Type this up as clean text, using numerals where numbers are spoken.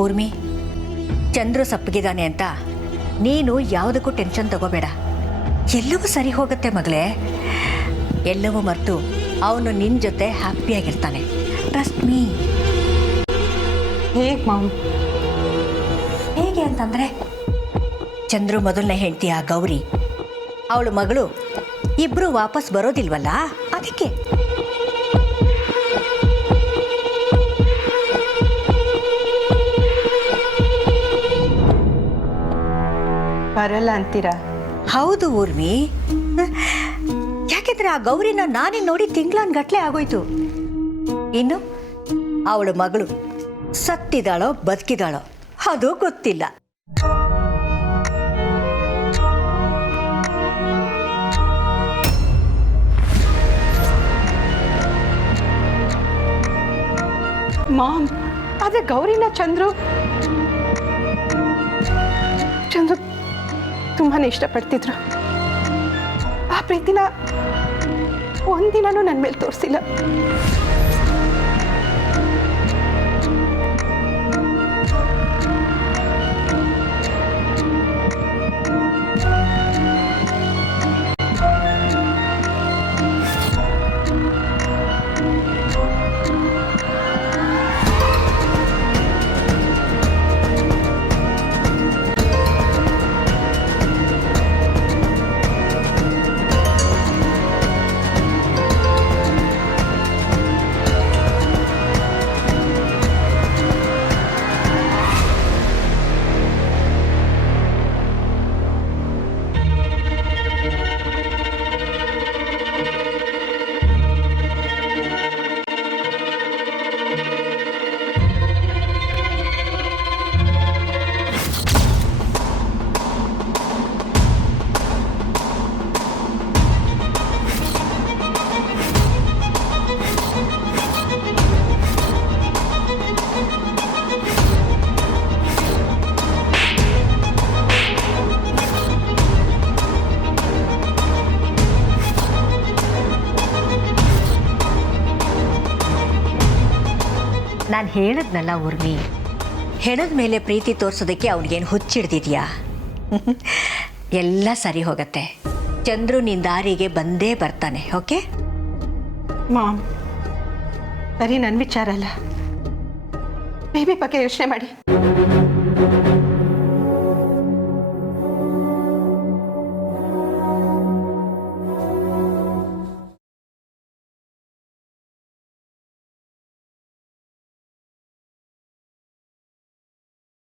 ಊರ್ಮಿ, ಚಂದ್ರು ಸಪ್ಪಗಿದ್ದಾನೆ ಅಂತ ನೀನು ಯಾವುದಕ್ಕೂ ಟೆನ್ಷನ್ ತಗೋಬೇಡ. ಎಲ್ಲವೂ ಸರಿ ಹೋಗುತ್ತೆ ಮಗಳೇ. ಎಲ್ಲವೂ ಮರೆತು ಅವನು ನಿನ್ನ ಜೊತೆ ಹ್ಯಾಪಿಯಾಗಿರ್ತಾನೆ. Trust me. ಹೇಗೆ ಮಾಮ್? ಹೇಗೆ ಅಂತಂದರೆ, ಚಂದ್ರು ಮೊದಲನೇ ಹೆಂಡತಿ ಆ ಗೌರಿ, ಅವಳು ಮಗಳು ಇಬ್ಬರು ವಾಪಸ್ ಬರೋದಿಲ್ವಲ್ಲ, ಅದಕ್ಕೆ. ಬರಲ್ಲ ಅಂತೀರಾ? ಹೌದು ಊರ್ಮಿ. ಯಾಕೆಂದ್ರೆ ಆ ಗೌರಿನ ನಾನೇ ನೋಡಿ ತಿಂಗಳನ್ಗಟ್ಲೆ ಆಗೋಯ್ತು. ಇನ್ನು ಅವಳ ಮಗಳು ಸತ್ತಿದಾಳೋ ಬದುಕಿದಾಳೋ ಅದು ಗೊತ್ತಿಲ್ಲ. ಮಾಮ್, ಆದರೆ ಗೌರಿನ ಚಂದ್ರು ತುಂಬಾ ಇಷ್ಟಪಡ್ತಿದ್ರು. ಆ ಪ್ರೀತಿನ ಒಂದಿನೂ ನನ್ನ ಮೇಲೆ ತೋರಿಸಿಲ್ಲ. ನಾನು ಹೇಳಿದ್ನಲ್ಲ ಊರ್ಮಿ, ಹೆಣದ ಮೇಲೆ ಪ್ರೀತಿ ತೋರಿಸೋದಕ್ಕೆ ಅವ್ನಿಗೇನು ಹುಚ್ಚಿಡ್ದಿದ್ಯಾ? ಎಲ್ಲ ಸರಿ ಹೋಗತ್ತೆ. ಚಂದ್ರು ನಿನ್ನ ದಾರಿಗೆ ಬಂದೇ ಬರ್ತಾನೆ. ಓಕೆ ಮಾಮ್, ಬರೀ ನನ್ನ ವಿಚಾರ ಅಲ್ಲ, ಬೇಬಿ ಬಗ್ಗೆ ಯೋಚನೆ ಮಾಡಿ.